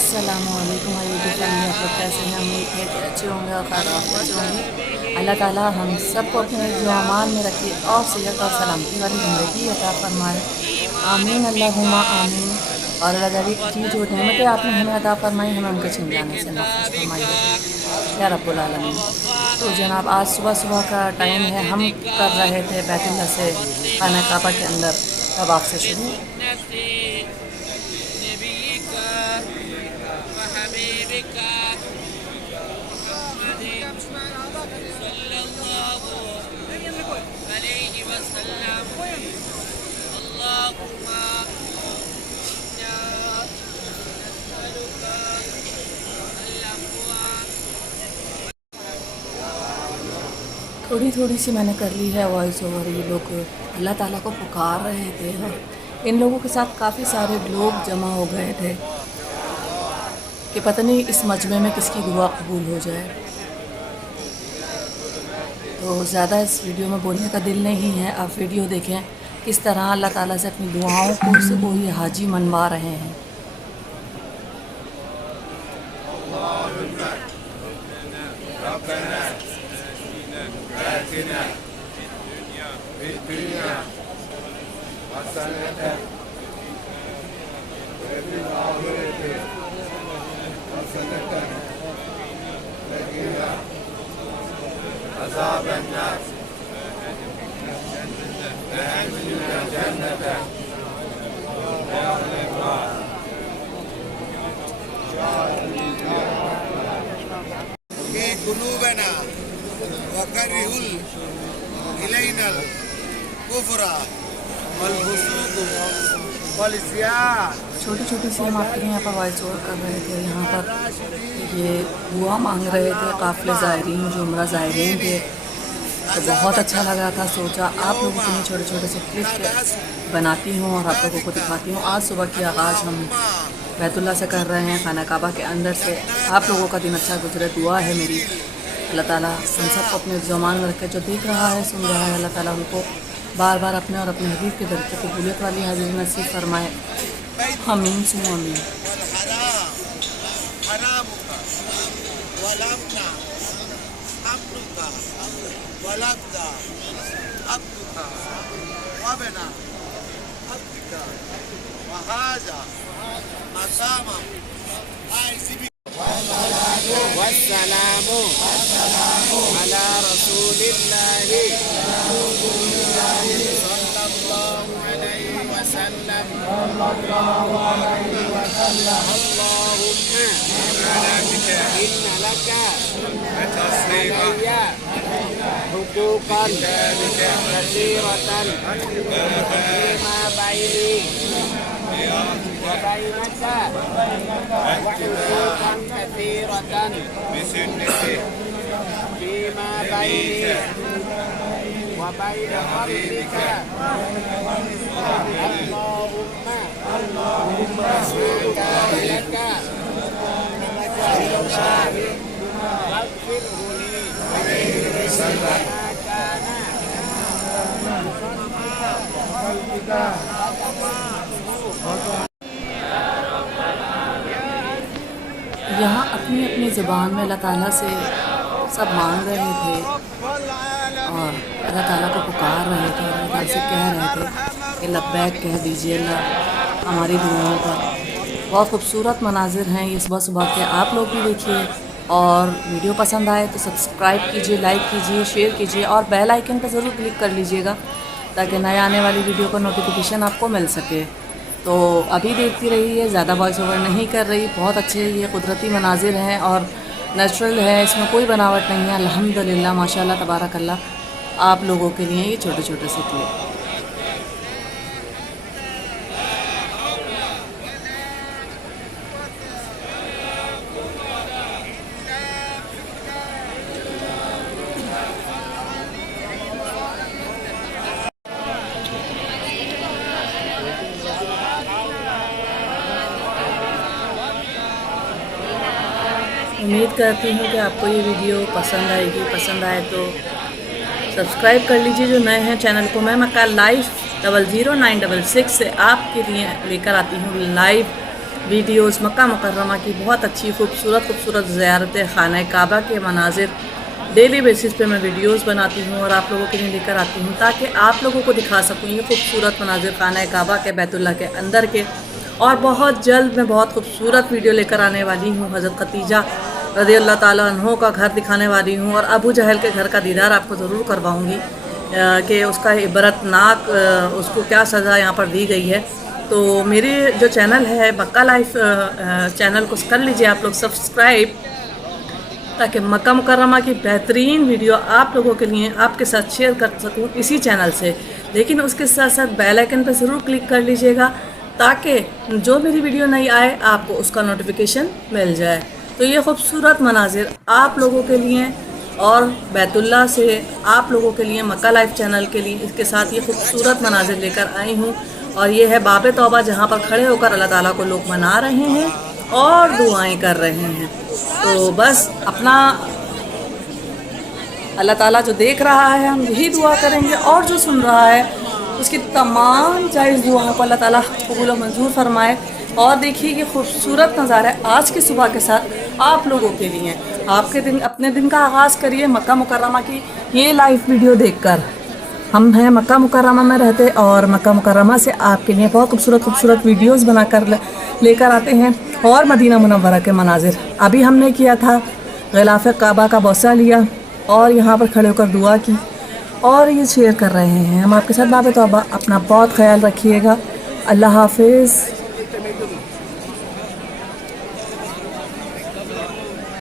अस्सलामुअलैकुम YouTube family, आप लोग कैसे हैं? उम्मीद है कि अच्छे होंगे और अच्छे होंगे। अल्लाह ताला हम सबको अपने अमान में रखे और सेहत और सलामती वाली ज़िंदगी अता फरमाए। आमीन अल्लाहुम्मा आमीन। और अल्लाह ताला की जो नेमतें आपने हमें अता फरमाई, हमें उनके छिन जाने से महफूज फरमाइए या रब्बुल आलमीन। तो जनाब, आज सुबह सुबह का टाइम है, हम कर रहे थे बैतुल्लाह से खाना काबा के अंदर तवाफ़ से शुरू। थोड़ी थोड़ी सी मैंने कर ली है वॉइस ओवर। ये लोग अल्लाह ताला को पुकार रहे थे और इन लोगों के साथ काफ़ी सारे लोग जमा हो गए थे कि पता नहीं इस मजमे में किसकी दुआ कबूल हो जाए। तो ज़्यादा इस वीडियो में बोलने का दिल नहीं है, आप वीडियो देखें किस तरह अल्लाह ताला से अपनी दुआओं को वो ये हाजी मनवा रहे हैं। कुलूबना वकरिहुल इलैनल कुफ्रा वल फुसूक वल इस्यान। छोटी छोटी सी हम आपके यहाँ पर वॉइस ओवर कर रहे थे। यहाँ पर ये दुआ मांग रहे थे काफ़िले ज़ायरीन, जो उम्रा ज़ायरीन थे। तो बहुत अच्छा लगा था, सोचा आप लोगों के लिए छोटे छोटे से क्लिप बनाती हूँ और आप लोगों को दिखाती हूँ। आज सुबह की आगाज़ हम बैतुल्लाह से कर रहे हैं, खाना काबा के अंदर से। आप लोगों का दिन अच्छा गुजरे, दुआ है मेरी। अल्लाह ताला हम सबको अपने ज़मान में रखे, जो देख रहा है सुन रहा है, अल्लाह ताला उनको बार बार अपने और अपने हबीब के दर पे कबूलियत वाली हाजिरी नसीब फरमाए। आमीन सुनो आमीन। वस्सलामु अला रसूलिल्लाहि सल्लल्लाहु अलैहि वसल्लम। अल्लाहुम्मा इन्ना लका अलैया हुकूकन कसीरतन फीमा बैनी व बैनका وحقوقا كثيرة فيما بيني وبين قلبك اللهم ما كان لك فاغفره لي وما كان यहाँ अपनी अपनी ज़ुबान में अल्लाह ताला से सब मांग रहे थे और अल्लाह ताला को पुकार रहे थे और अल्लाह ताला से कह रहे थे कि लब्बैक कह दीजिए अल्लाह हमारी दुआओं का। बहुत खूबसूरत मनाजिर हैं ये सुबह सुबह के, आप लोग भी देखिए। और वीडियो पसंद आए तो सब्सक्राइब कीजिए, लाइक कीजिए, शेयर कीजिए और बेल आइकन पर ज़रूर क्लिक कर लीजिएगा ताकि नए आने वाली वीडियो का नोटिफिकेशन आपको मिल सके। तो अभी देखती रहिए, ज़्यादा वॉइस ओवर नहीं कर रही। बहुत अच्छे ये कुदरती मनाजिर हैं और नेचुरल है, इसमें कोई बनावट नहीं है। अल्हम्दुलिल्लाह माशाल्लाह तबारक अल्लाह आप लोगों के लिए ये छोटे छोटे से क्लिप। उम्मीद करती हूँ कि आपको ये वीडियो पसंद आएगी। पसंद आए तो सब्सक्राइब कर लीजिए जो नए हैं चैनल को। मैं मक्का लाइफ 00966 से आपके लिए लेकर आती हूँ लाइव वीडियोस मक्का मुकर्रमा की बहुत अच्छी खूबसूरत ज़ियारत खाना काबा के मनाजिर डेली बेसिस पे मैं वीडियोस बनाती हूँ और आप लोगों के लिए लेकर आती हूँ ताकि आप लोगों को दिखा सकूँ ये खूबसूरत मनाजिर खाना काबा के बैतुल्लाह के अंदर के। और बहुत जल्द मैं बहुत खूबसूरत वीडियो लेकर आने वाली हूँ। हज़रत खतीजा रज़ी अल्लाह ताला अन्हो का घर दिखाने वाली हूँ और अबू जहल के घर का दीदार आपको ज़रूर करवाऊँगी कि उसका इबरतनाक उसको क्या सज़ा यहाँ पर दी गई है। तो मेरी जो चैनल है मक्का लाइफ चैनल को कर लीजिए आप लोग सब्सक्राइब, ताकि मक्का मुकर्रमा की बेहतरीन वीडियो आप लोगों के लिए आपके साथ शेयर कर सकूं इसी चैनल से। लेकिन उसके साथ साथ बेल आइकन पर ज़रूर क्लिक कर लीजिएगा ताकि जो मेरी वीडियो नहीं आए आपको उसका नोटिफिकेशन मिल जाए। तो ये खूबसूरत मनाजिर आप लोगों के लिए और बैतुल्लाह से आप लोगों के लिए मक्का लाइफ चैनल के लिए इसके साथ ये खूबसूरत मनाजिर लेकर आई हूँ। और ये है बाबे तौबा जहाँ पर खड़े होकर अल्लाह ताला को लोग मना रहे हैं और दुआएं कर रहे हैं। तो बस अपना अल्लाह ताला जो देख रहा है हम यही दुआ करेंगे और जो सुन रहा है उसकी तमाम जायज़ दुआओं को अल्लाह ताला कबूल और मंजूर फरमाए। और देखिए ये खूबसूरत नज़ारा आज की सुबह के साथ आप लोगों के लिए। आपके दिन अपने दिन का आगाज़ करिए मक्का मुकर्रमा की ये लाइव वीडियो देखकर। हम हैं मक्का मुकर्रमा में रहते और मक्का मुकर्रमा से आपके लिए बहुत खूबसूरत वीडियोस बनाकर लेकर आते हैं। और मदीना मुनव्वरा के मनाजिर अभी हमने किया था, ग़िलाफ़ काबा का बौसा लिया और यहाँ पर खड़े होकर दुआ की और ये शेयर कर रहे हैं हम आपके साथ। बाबे तौबा अपना बहुत ख्याल रखिएगा। अल्लाह हाफिज़।